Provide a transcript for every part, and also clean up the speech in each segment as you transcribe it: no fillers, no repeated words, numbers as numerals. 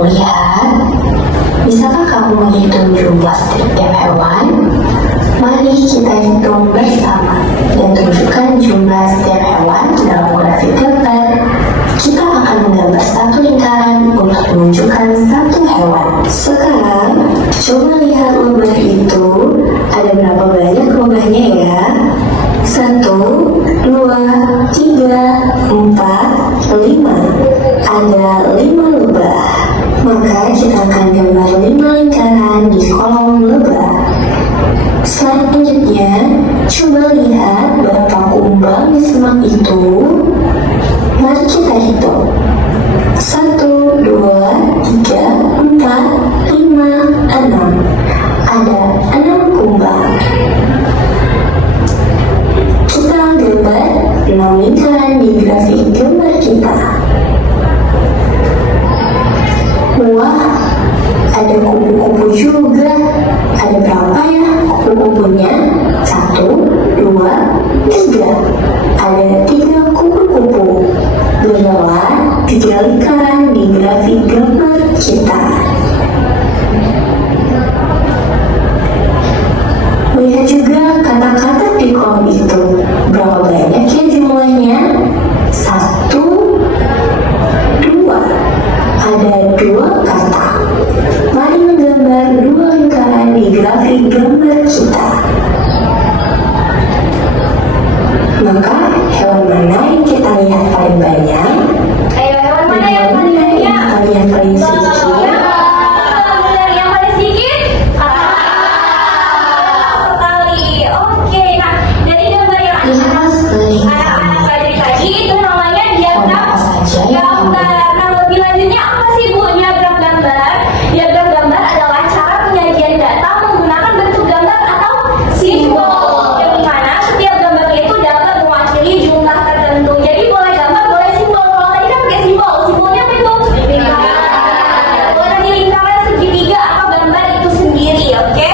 kamu lihat? Bisakah kamu menghitung jumlah setiap hewan? Mari kita hitung bersama dan tunjukkan jumlah setiap hewan dalam grafik gambar. Kita akan menggambar satu lingkaran untuk menunjukkan satu hewan. Sekarang, coba lihat lebah itu. Ada berapa banyak lebahnya ya? 1, 2, 3, 4, 5. Ada 5 lebah. Maka kita akan gambar 5 lingkaran di kolom lebah. Selanjutnya, coba lihat berapa kumbang di semak itu. Mari kita hitung. 1, 2, 3, 4, 5, 6. Ada 6 kumbang. Kita gambar 6 lingkaran di grafik gambar kita. Wah, ada kupu-kupu juga. Ada berapa ya kupu-kupunya? 1, 2, 3. Ada 3 kupu-kupu. Gambarlah 3 lingkaran di grafik gambar kita. Lihat juga kata-kata di kolom itu. Berapa banyak ya jumlahnya? 1, 2. Ada 2 kata. Mari menggambar 2 lingkaran di grafik gambar kita. Maka hewan mana yang kita lihat paling banyak? Ayo, hewan mana yang paling banyak? Kita lihat paling sedikit. Benar, yang paling sedikit? Sekali. Oke, nah dari gambar yang Lihatlah sekeliling kamu. anak-anak tadi itu namanya diagram Apa saja yang gambar. Nah, lebih lanjutnya apa sih Bu diagram gambar? Diagram gambar adalah cara penyajian data menggunakan bentuk gambar atau simbol. Yang mana setiap gambarnya itu dapat mewakili jumlah tertentu. Jadi boleh gambar, boleh simbol. Kalau tadi kan pakai simbol. Simbolnya apa itu? Boleh di lingkaran segitiga atau gambar itu sendiri, oke?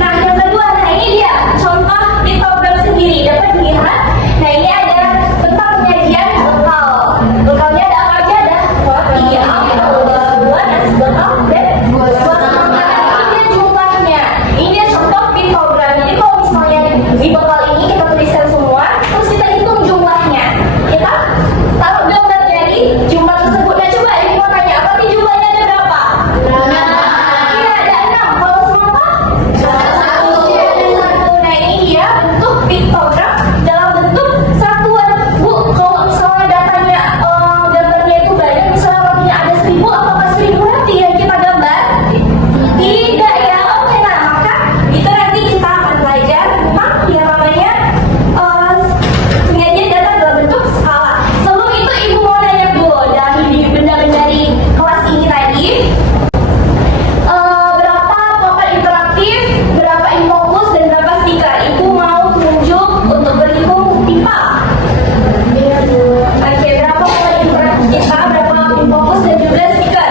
Nah, yang kedua, nah ini dia contoh piktogram sendiri. Dapat dilihat. Nah, ini ada tentang penyajian bekal. Bekalnya ada apa aja? Ada roti, apel, buah, nasi bekal, dan buah. Ini jumlahnya. Ini contoh piktogram. Jadi kalau misalnya di bekal ini kita tuliskan semua, terus kita hitung jumlahnya. Kita taruh gambar dari jumlah tersebut. Nah, coba ini mau tanya, apa nih jumlahnya ada berapa? Iya, ada 6. Kalau semangka? Iya, ada 1. Nah, ini dia bentuk piktogram dalam bentuk satuan. Bu, kalau misalnya datanya gambarnya itu banyak, misalnya rotinya ada 1000, apakah 1000 roti yang kita gambar? Tidak ya. Oke, nah maka itu nanti kita akan belajar tentang yang namanya penyajian data dalam bentuk skala. Sebelum itu Ibu mau nanya dulu dari benda-benda di kelas ini tadi. Berapa papan interaktif, berapa infokus, dan berapa stiker? Ibu mau tunjuk untuk berhitung pipa. Oke, berapa papan interaktif kita, berapa infokus, dan juga stiker?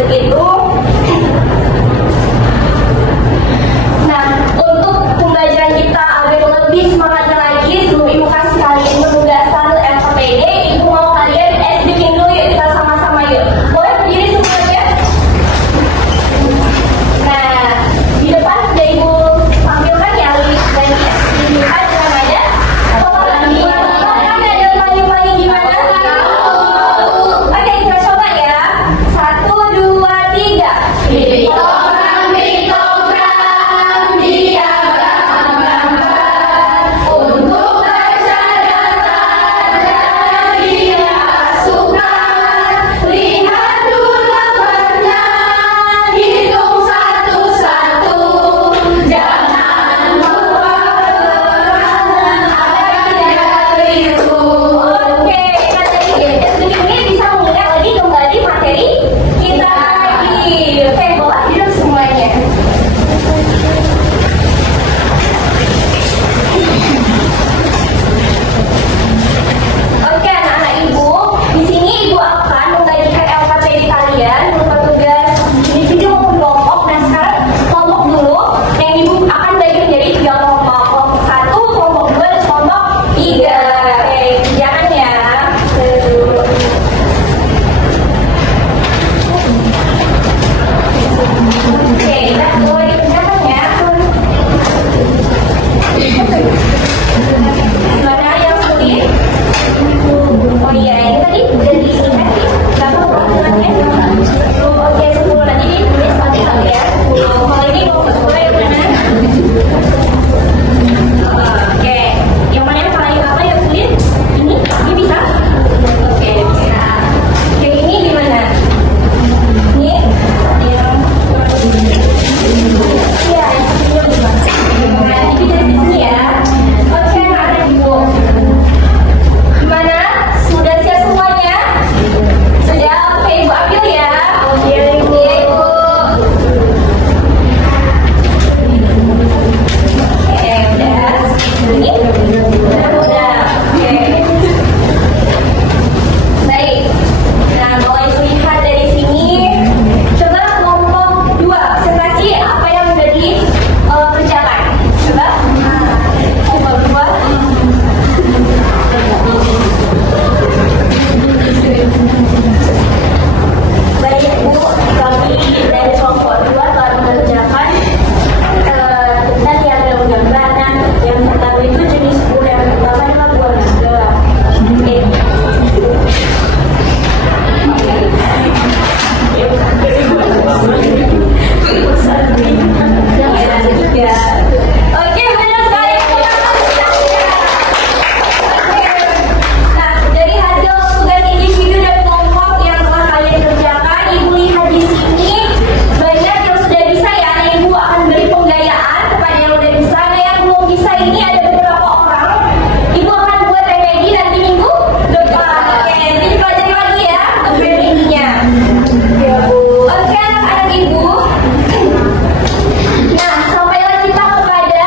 Untuk itu, nah, untuk pembelajaran kita agar lebih semangatnya lagi, sebelum Ibu kasih kalian penugasan LKPD, Ibu mau kalian bikin dulu yuk, kita sama-sama yuk. Boleh berdiri semuanya? Nah, di depan sudah Ibu tampilkan ya, dilihat dengan ada. Ada pelangi-pelangi gimana? Oke, kita coba ya. 1, 2, 3. Orang piktogram dia bergambar untuk tercatat dan dia suka. Lihat dulu gambarnya, hitung satu-satu, jangan lupa perangan agar tidak keliru. Oke, kan tadi ini bisa mengulang lagi kembali materi kita lagi. Oke, boleh duduk semuanya. Oke, anak-anak Ibu, di sini Ibu akan membagikan LKPD kalian berupa tugas individu maupun kelompok. Nah, sekarang kelompok dulu yang Ibu akan bagi menjadi 3 kelompok. Kelompok 1, kelompok 2, dan kelompok 3. Oke, jangan ya. Oke, kita mulai kerjakan ya. Gimana yang sulit? Oh iya, ini tadi udah diisikan nih. Berapa pelajarannya? Oke, 10. Nanti ditulis satu-satu ya. 10. Kalau ini kelompok 10 yang mana? Oke, yang mana yang paling apa yang sulit? Ini? Ini bisa? Oke, bisa. Yang ini gimana? Ini? Yang iya, ini bisa. Nah, ini dari sini ya. Oke, anak Ibu. Gimana? Sudah siap semuanya? Sudah? Oke, Ibu ambil ya. Oke, Ibu. Oke, udah. Ini? Udah. Oke. Baik. Nah, kalau Ibu lihat dari sini, coba kelompok 2 presentasi apa yang menjadi kerjakan. Coba. Kelompok 2. Baik Bu, kami dari kelompok 2 telah mengerjakan tentang diagram gambar. Nah, yang pertama itu jenis buah, yang pertama adalah buah naga. Oke. Oke, benar sekali. Nah, dari hasil tugas individu dan kelompok yang telah kalian kerjakan, Ibu lihat di sini banyak yang sudah bisa ya. Nah, Ibu akan beri penggayaan kepada yang sudah bisa. Nah, yang belum bisa ini ada beberapa orang. Ibu akan buat remedi nanti minggu depan. Oke, nanti dipelajari lagi ya untuk remedinya. Ya Bu. Oke, anak-anak Ibu. Nah, sampailah kita kepada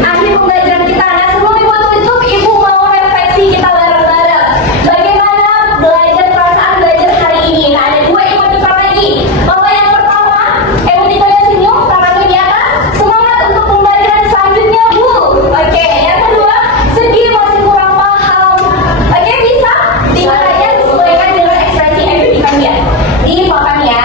akhir pembelajaran kita. Nah, sebelum Ibu tutup, Ibu mau refleksi kita bareng-bareng. Bagaimana perasaan belajar hari ini? Nah, ada 2 emoticon lagi. Bahwa yang pertama, emoticonnya senyum, tangannya di atas. Semangat untuk pembelajaran selanjutnya, Bu. Oke, yang kedua, sedih masih kurang paham. Oke, bisa? Tinggal aja sesuaikan dengan ekspresi emoticon dia. Di papan ya.